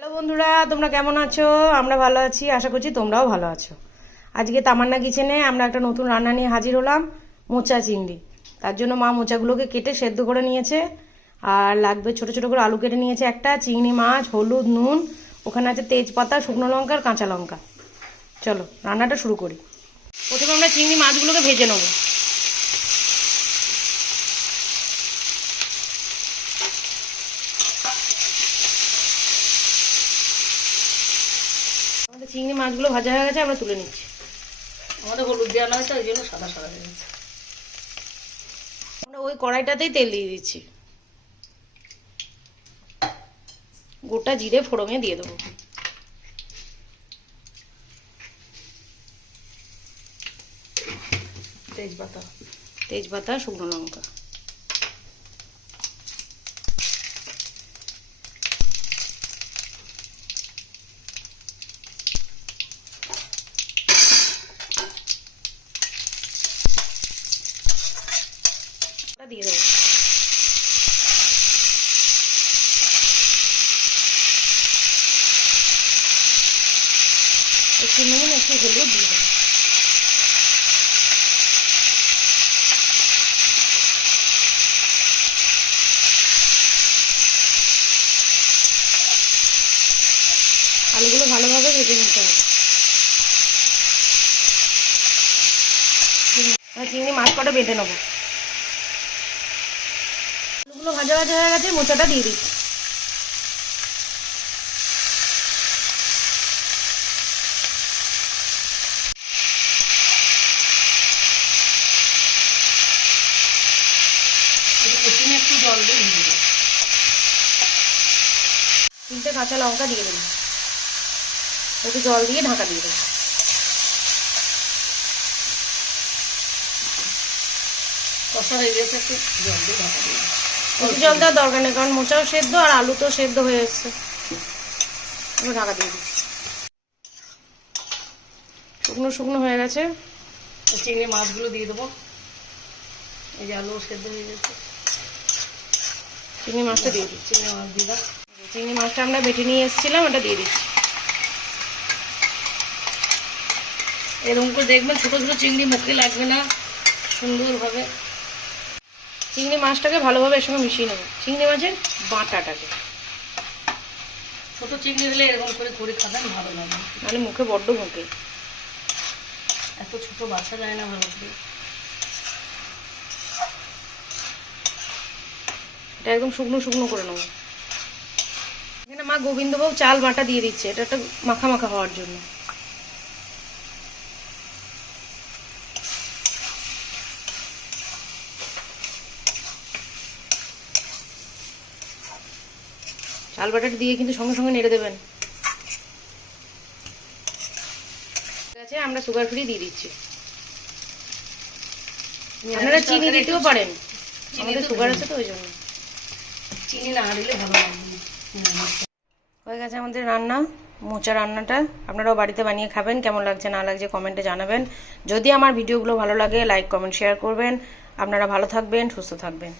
Hello বন্ধুরা, তোমরা কেমন আছো? আমরা ভালো আছি, আশা করছি তোমরাও ভালো আছো। আজকে তামান্না কিচেনে আমরা একটা নতুন রান্না নিয়ে হাজির হলাম, মোচা চিংড়ি। তার জন্য মা মোচাগুলোকে কেটে সেদ্ধ করে নিয়েছে, আর লাগবে ছোট ছোট করে আলু কেটে নিয়েছে একটা, চিংড়ি, মাছ, হলুদ, নুন, ওখানে আছে তেজপাতা, শুকনো লঙ্কা আর কাঁচা লঙ্কা। চলো, রান্নাটা শুরু করি। প্রথমে আমরা চিংড়ি মাছগুলোকে ভেজে নেব। চিংড়ি মাছগুলো ভাজা হয়ে গেছে আমরা তুলে নিচ্ছি। আমাদের হলুদ দেওয়া তো ওই জন্য সাদা সাদা হয়ে গেছে। আমরা ওই কড়াইটাতেই তেল দিয়ে দিচ্ছি। গোটা জিরে ফোড়ঙে দিয়ে দেবো। তেজপাতা। তেজপাতা শুকনো লঙ্কা। দিয়ে দেবো একটু নুন একটু হলুদ দিয়ে দেবো আলুগুলো ভালোভাবে ভেজে নিতে হবে চিংড়ি মাছ কটা বেটে নেব আলুগুলো ভাজা ভাজা হয়ে গেছে, মোচাটা দিয়ে দিচ্ছি। তিনটে কাঁচা লঙ্কা দিয়ে দেবো একটু জল দিয়ে ঢাকা দিয়ে দেবো কষা হয়ে গেছে, একটু জল দিয়ে ঢাকা দিয়ে একটু জল দেওয়ার দরকার নেই কারণ মোচাও সেদ্ধ আর আলু তো সেদ্ধ হয়ে এসছে একটু ঢাকা দিয়ে দিচ্ছি শুকনো শুকনো হয়ে গেছে। চিংড়ি মাছগুলো দিয়ে দেবো। এই যে আলু সেদ্ধ হয়ে গেছে। চিংড়ি মাছটা দিয়ে দিচ্ছি চিংড়ি মাছ দিয়ে দাও। চিংড়ি মাছটা আমরা বেটে নিয়ে এসেছিলাম ওটা দিয়ে দিচ্ছি। এরকম করে দেখবেন ছোটো ছোটো চিংড়ি মুখে লাগবে না। সুন্দরভাবে। চিংড়ি মাছটাকে ভালোভাবে এর সঙ্গে মিশিয়ে নেব। চিংড়ি মাছের বাটাটাকে। ছোটো চিংড়ি হলে এরকম করে করে খাবেন ভালো লাগে। নাহলে মুখে বড্ড মুখে এত ছোট বাচ্চা যায় না ভালো করে এটা একদম শুকনো শুকনো করে নেব। এখানে মা গোবিন্দভোগ চাল বাটা দিয়ে দিচ্ছে। এটা একটা মাখা মাখা হওয়ার জন্য। চাল বাটাটা দিয়ে কিন্তু সঙ্গে সঙ্গে নেড়ে দেবেন। ঠিক আছে আমরা সুগার ফ্রি দিয়ে দিচ্ছি। আপনারা চিনি দিতেও পারেন। আমাদের সুগার আছে তো ওই জন্য। চিনি না দিলে ভালো। হয়ে গেছে আমাদের রান্না মোচা রান্নাটা। আপনারাও বাড়িতে বানিয়ে খাবেন কেমন লাগছে না লাগছে কমেন্টে জানাবেন। যদি আমার ভিডিওগুলো ভালো লাগে লাইক কমেন্ট শেয়ার করবেন। আপনারা ভালো থাকবেন সুস্থ থাকবেন।